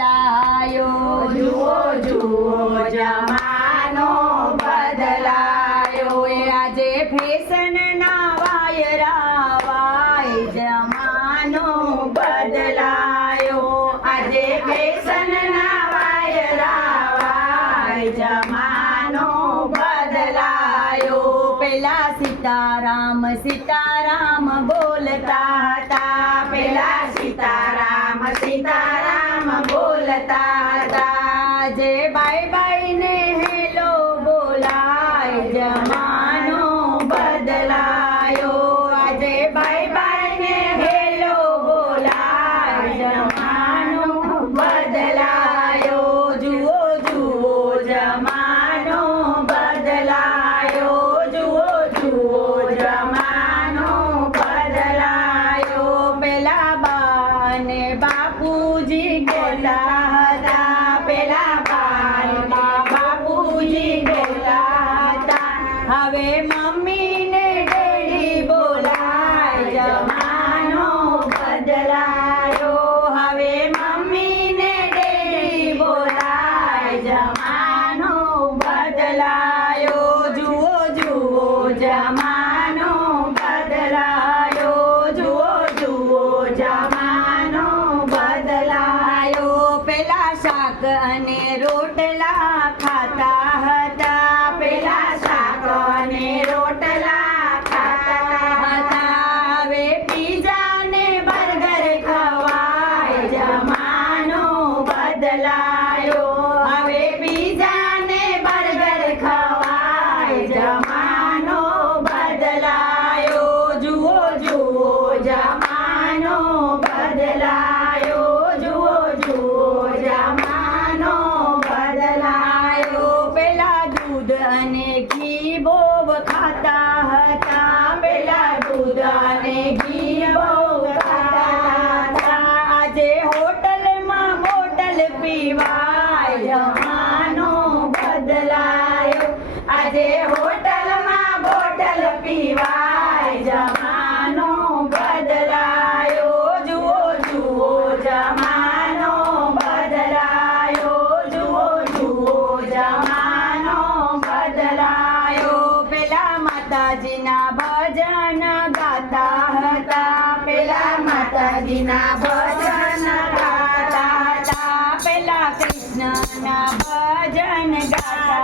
બદલાયો, જુઓ જુઓ જમાનો બદલાયો. આજે ફેશનના વાયરા વાય, જમાનો બદલાયો. આજે ફેશનના વાયરા વાય, જમાનો બદલાયો. પેલા સીતારામ સીતારામ બોલતા હતા, પેલા સીતારામ સીતારામ બોલતા હતા. આજે બાય બાય ને હેલો બોલાય, જમાનો બદલાયો. આજે બાય બાય ને હેલો બોલાય, જમાનો બદલાયો. જુઓ જુઓ જમાનો બદલાયો, જુઓ જુઓ જમાનો બદલાયો. પેલા બા ને બાપુજી બોલતા હતા, પેલા બાલમાં બાપુજી બોલતા હતા. હવે મમ્મી ને ડેડી બોલાય, જમાનો બદલાયો. હવે મમ્મી ને ડેડી બોલાય, જમાનો બદલાયો. જુઓ જુઓ જમાનો બદલાયો, જુઓ જુઓ જમાનો બદલાયો. પેલા શાક અને રોટલા ખાતા હતા, પેલા શાક અને રોટલા ખાતા હતા. હવે પીઝા ને બર્ગર ખવાય, જમાનો બદલાયો. હવે પીઝા ને બર્ગર ખવાય, જમાનો બદલાયો. જુઓ જુઓ જમાનો બદલાયો, જુઓ જુઓ જમાનો બદલાયો. પેલા દૂધ અને ઘી બહુ ખાતા હતા, પેલા દૂધ અને ઘી બહુ ખાતા હતા. આજે હોટલમાં બોટલ પીવાય, જમાનો બદલાયો. આજે હોટલમાં બોટલ પીવાય, જમાનો બદલાયો. જુઓ જુઓ જમાનો બદલાયો, જુઓ જુઓ જમાનો બદલાયો. પેલા માતાજીના ભજન ગાતા હતા, પેલા માતાજીના ભજન ગાતા હતા. પેલા કૃષ્ણના ભજન ગાતા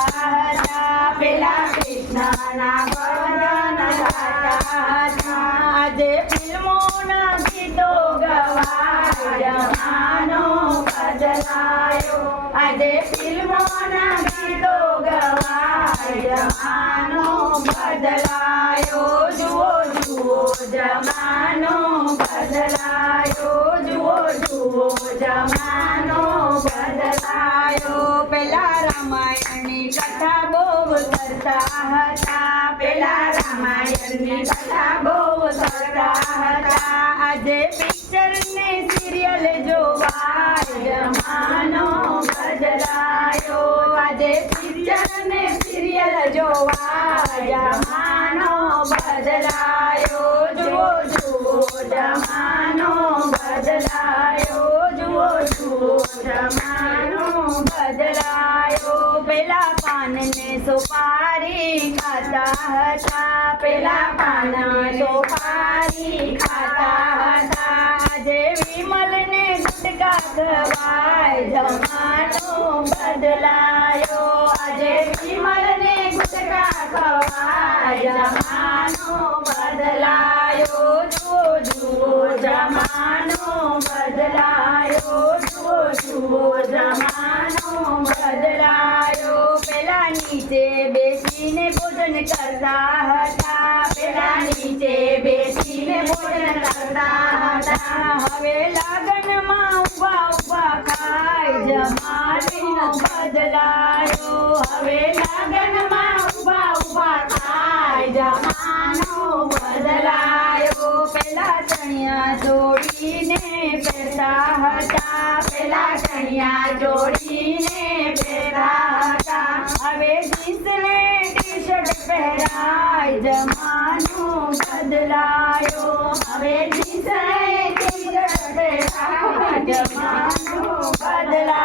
હતા, પેલા કૃષ્ણના ભજન ગાતા હતા. આજે ફિલ્મોના ગીતો ગવાય, જમાનો બદલાયો. આજે ફિલ્મોના ગીતો ગવાય, જમાનો બદલાયો. જુઓ જુઓ જમાનો બદલાયો, જુઓ જુઓ જમાનો બદલાયો. પેલા રામાયણની કથા બહુ કરતા હતા, પેલા રામાયણની કથા બહુ કરતા હતા. આજે પિક્ચર ને સિરિયલ જોવાય, જમાનો બદલાયો. આજે પિક્ચર ને સિરિયલ જોવાય, જમાનો બદલાયો. જુઓ જુઓ જમાનો બદલાયો, જુઓ જુઓ જમાનો બદલાયો. પેલા પાન ને સુપારી ખાતા હતા, પેલા પાન સોપારી ખાતા હતા. આજે વિમલ ને ગુટકા ખવાય, જમાનો બદલાયો. આજે વિમલ ને ગુટકા ખવાય, જમાનો બદલાયો. જુઓ જુઓ જમાનો બદલાયો, જુઓ જુઓ જમાનો બદલાયો. પેલા નીચે બેસીને ભોજન કરતા હતા, પેલા નીચે બેસીને ભોજન કરતા હતા. હવે લગનમાં ઉભા ઉભા ખાય, જમાનો બદલાયો. હવે લગનમાં ઉભા ઉભા ખાય, જમાનો બદલાયો. પેલા ચણિયા જોડીને પહેરતા હતા, પેલા ચણિયા જોડીને પહેરતા હતા. હવે જીન્સ ને ટી શર્ટ પહેરાય, જમાનો બદલાયો. હવે જીન્સ ને ટી-શર્ટ પહેરાય, જમાનો બદલાયો.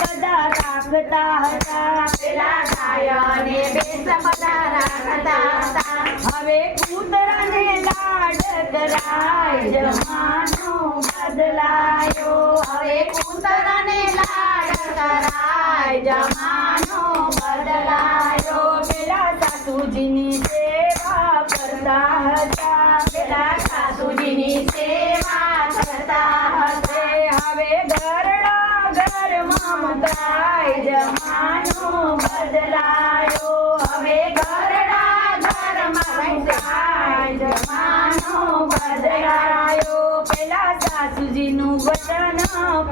બધા રાખતા હતા. પેલા ગાય અને ભેંસ બધા રાખતા હતા. હવે કૂતરાને લાડ કરાય જમાનો બદલાયો. હવે કૂતરાને લાડ કરાય જમાનો બદલાયો. પેલા સાસુજીની સેવા કરતા હતા. પેલા સાસુજીની સેવા કરતા હતા. હવે ઘરડા ઘરમાં મકાય જમાનો બદલાયો. હવે ઘરડા ઘરમાં મકાય જમાનો બદલાયો. પેલા સાસુજીનું વચન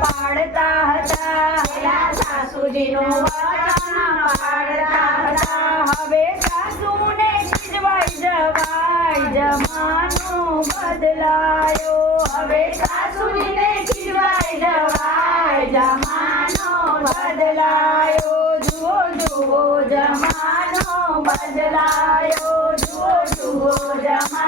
પાડતા હતા. પેલા સાસુજીનું વચન પાડતા હતા. હવે સાસુને ખીજવાઈ જવાય જમાનો બદલાયો. હવે સાસુજીને ખીજવાઈ જવાય જમાનો બદલાયો. જુઓ જુઓ જમાનો બદલાયો. જુઓ જુઓ જમાનો